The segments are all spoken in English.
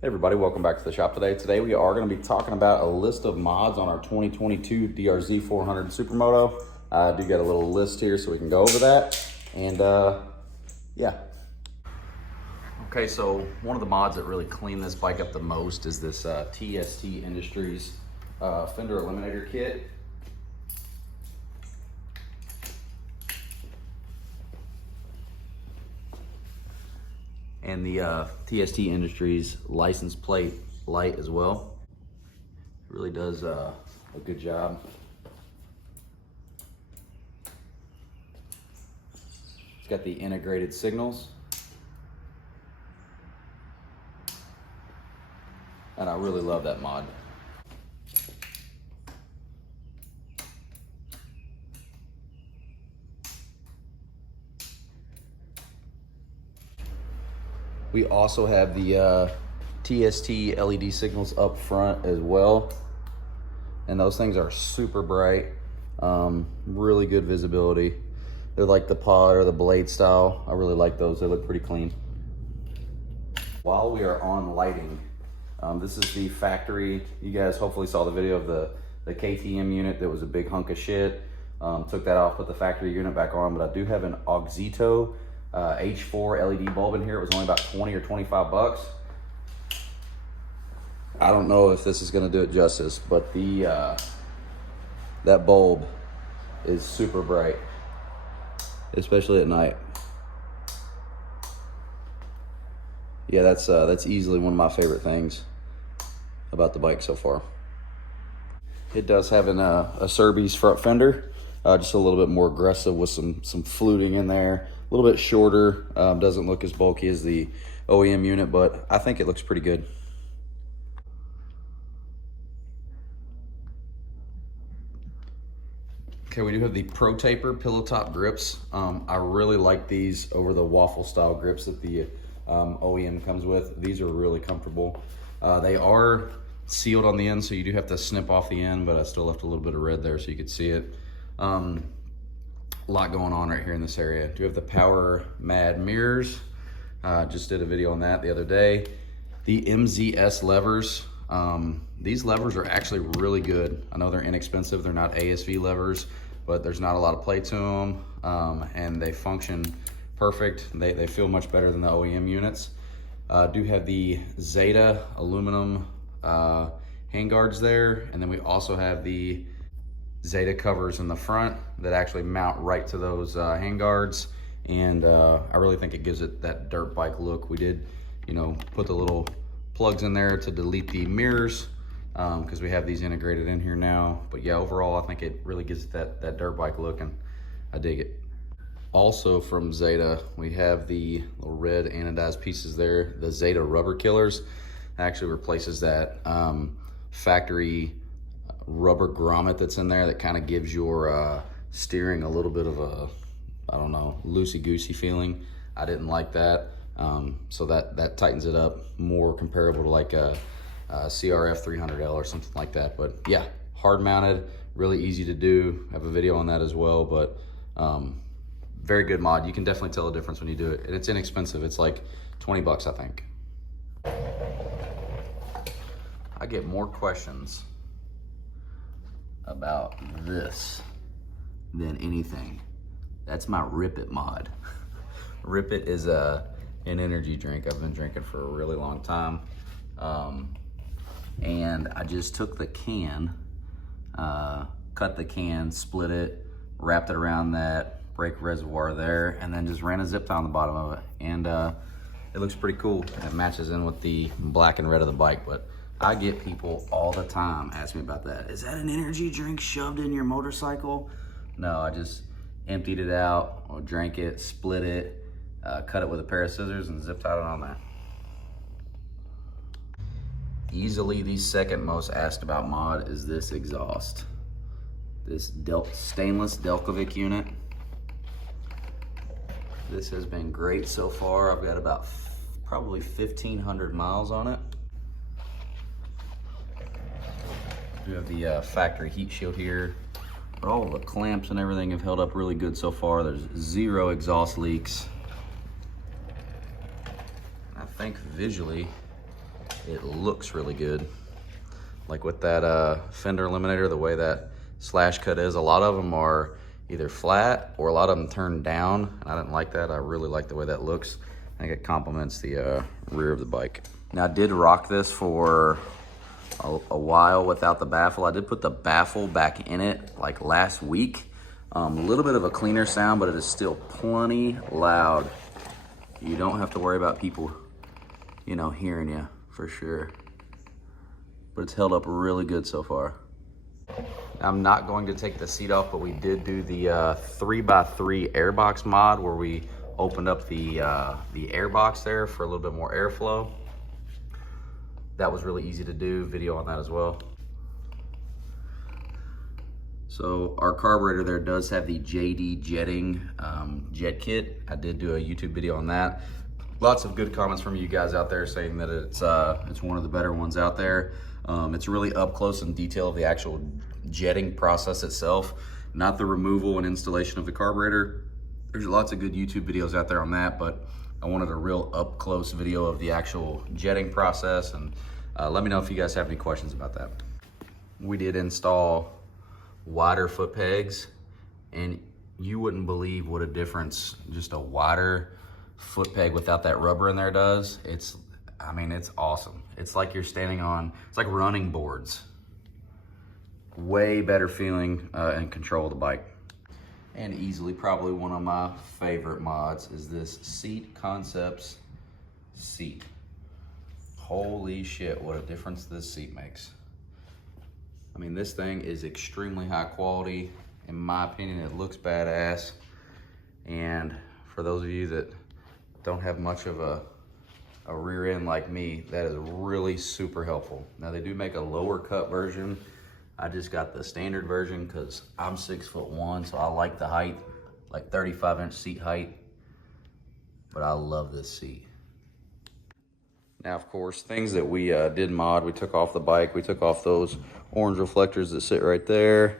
Hey everybody, welcome back to the shop today. Today we are going to be talking about a list of mods on our 2022 DRZ400 Supermoto. I do get a little list here so we can go over that. And yeah. Okay, so one of the mods that really cleaned this bike up the most is this TST Industries Fender Eliminator Kit. And the TST Industries license plate light as well. It really does a good job. It's got the integrated signals. And I really love that mod. We also have the TST LED signals up front as well. And those things are super bright, really good visibility. They're like the pod or the blade style. I really like those, they look pretty clean. While we are on lighting, this is the factory. You guys hopefully saw the video of the KTM unit that was a big hunk of shit. Took that off, put the factory unit back on, but I do have an Auxito H4 LED bulb in here. It was only about 20 or 25 bucks. I don't know if this is gonna do it justice, but that bulb is super bright, especially at night. Yeah, that's easily one of my favorite things about the bike so far. It does have a Serbies front fender, just a little bit more aggressive with some fluting in there. A little bit shorter, doesn't look as bulky as the OEM unit, but I think it looks pretty good. Okay, we do have the Pro Taper pillow top grips. I really like these over the waffle style grips that the OEM comes with. These are really comfortable. They are sealed on the end, so you do have to snip off the end, but I still left a little bit of red there so you could see it. A lot going on right here in this area. Do have the Power Mad mirrors. Just did a video on that the other day. The MZS levers. These levers are actually really good. I know they're inexpensive. They're not ASV levers, but there's not a lot of play to them, and they function perfect. They feel much better than the OEM units. Do have the Zeta aluminum handguards there, and then we also have the Zeta covers in the front that actually mount right to those handguards, and I really think it gives it that dirt bike look. We did, put the little plugs in there to delete the mirrors because we have these integrated in here now. But yeah, overall, I think it really gives it that dirt bike look, and I dig it. Also from Zeta, we have the little red anodized pieces there, the Zeta rubber killers. It actually replaces that factory rubber grommet that's in there that kind of gives your steering a little bit of a, I don't know, loosey-goosey feeling. I didn't like that. So that tightens it up more comparable to like a CRF 300L or something like that. But yeah, hard mounted, really easy to do. I have a video on that as well, but very good mod. You can definitely tell the difference when you do it. And it's inexpensive. It's like 20 bucks, I think. I get more questions about this than anything. That's my Rip It mod. Rip It is an energy drink I've been drinking for a really long time. And I just took the can, cut the can, split it, wrapped it around that brake reservoir there, and then just ran a zip tie on the bottom of it. And it looks pretty cool. It matches in with the black and red of the bike, but I get people all the time ask me about that. Is that an energy drink shoved in your motorcycle? No, I just emptied it out, or drank it, split it, cut it with a pair of scissors, and zip tied it on there. Easily the second most asked about mod is this exhaust. This stainless Delkovic unit. This has been great so far. I've got about probably 1,500 miles on it. We have the factory heat shield here. But all the clamps and everything have held up really good so far. There's zero exhaust leaks. I think visually it looks really good. Like with that Fender Eliminator, the way that slash cut is, a lot of them are either flat or a lot of them turn down. I didn't like that. I really like the way that looks. I think it complements the rear of the bike. Now I did rock this for a while without the baffle. I did put the baffle back in it like last week. A little bit of a cleaner sound, but it is still plenty loud. You don't have to worry about people, you know, hearing you for sure. But it's held up really good so far. I'm not going to take the seat off, but we did do the 3x3 airbox mod where we opened up the airbox there for a little bit more airflow. That was really easy to do, video on that as well. So our carburetor there does have the JD jetting jet kit. I did do a YouTube video on that. Lots of good comments from you guys out there saying that it's one of the better ones out there. It's really up close and detail of the actual jetting process itself, not the removal and installation of the carburetor. There's lots of good YouTube videos out there on that, but I wanted a real up close video of the actual jetting process, and let me know if you guys have any questions about that. We did install wider foot pegs, and you wouldn't believe what a difference just a wider foot peg without that rubber in there does. I mean, it's awesome. It's like you're standing on, it's like running boards. Way better feeling and control of the bike. And easily probably one of my favorite mods is this Seat Concepts seat. Holy shit, what a difference this seat makes. I mean, this thing is extremely high quality. In my opinion, it looks badass. And for those of you that don't have much of a rear end like me, that is really super helpful. Now they do make a lower cut version. I just got the standard version because I'm 6'1", so I like the height, like 35-inch seat height. But I love this seat. Now, of course, things that we did mod, we took off the bike. We took off those orange reflectors that sit right there.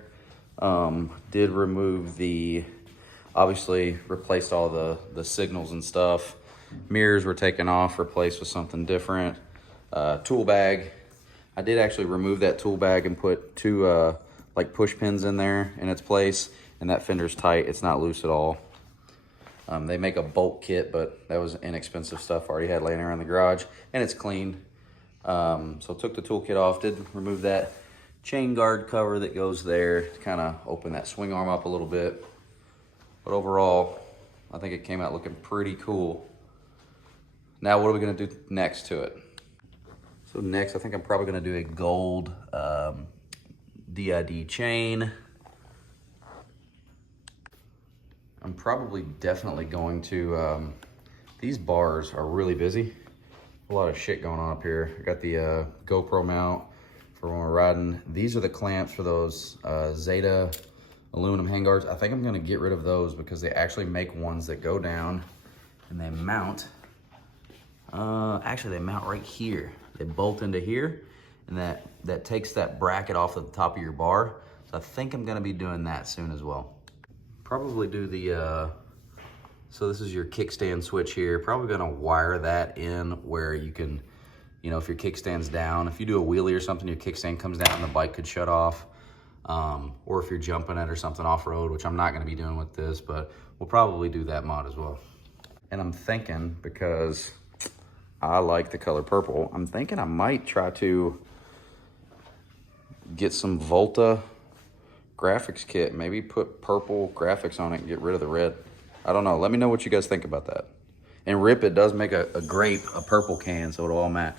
Did remove obviously replaced all the signals and stuff. Mirrors were taken off, replaced with something different. Tool bag. I did actually remove that tool bag and put two like push pins in there in its place, and that fender's tight. It's not loose at all. They make a bolt kit, but that was inexpensive stuff I already had laying around the garage, and it's clean. So took the tool kit off, did remove that chain guard cover that goes there to kind of open that swing arm up a little bit. But overall, I think it came out looking pretty cool. Now, what are we gonna do next to it? So next, I think I'm probably gonna do a gold DID chain. I'm probably definitely going to, these bars are really busy. A lot of shit going on up here. I got the GoPro mount for when we're riding. These are the clamps for those Zeta aluminum handguards. I think I'm gonna get rid of those because they actually make ones that go down and they mount. Actually, they mount right here. They bolt into here, and that takes that bracket off of the top of your bar. So I think I'm gonna be doing that soon as well. Probably do the, so this is your kickstand switch here. Probably gonna wire that in where you can, you know, if your kickstand's down, if you do a wheelie or something, your kickstand comes down and the bike could shut off. Or if you're jumping it or something off-road, which I'm not gonna be doing with this, but we'll probably do that mod as well. And I'm thinking, because I like the color purple, I'm thinking I might try to get some Volta graphics kit, maybe put purple graphics on it and get rid of the red. I don't know, let me know what you guys think about that. And RIP, it does make a purple can, so it'll all match.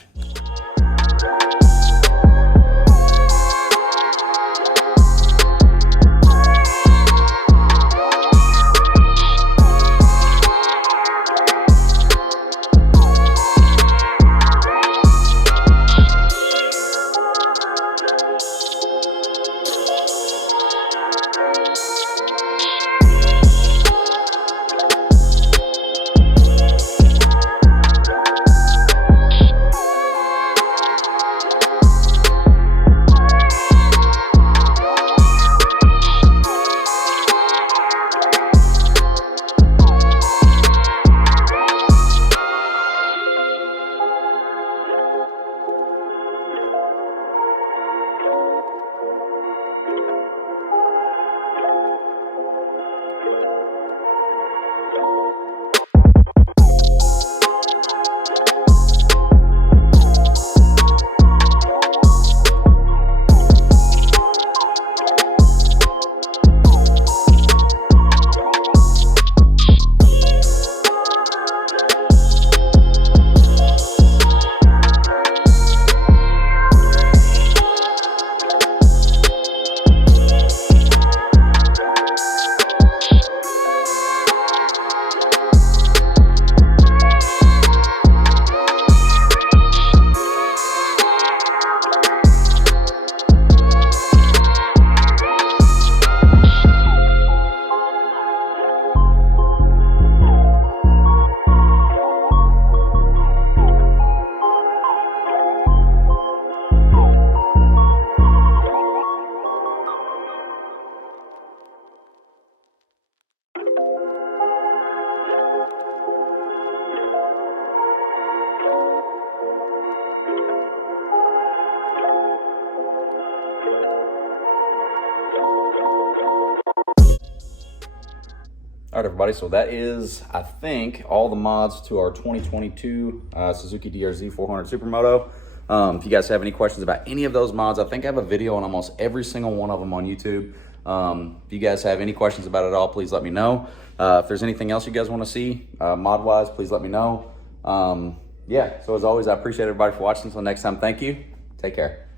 All right, everybody, so that is, I think, all the mods to our 2022 Suzuki DRZ400 Supermoto. If you guys have any questions about any of those mods, I think I have a video on almost every single one of them on YouTube. If you guys have any questions about it at all, please let me know. If there's anything else you guys want to see mod-wise, please let me know. Yeah, so as always, I appreciate everybody for watching. Until next time, thank you. Take care.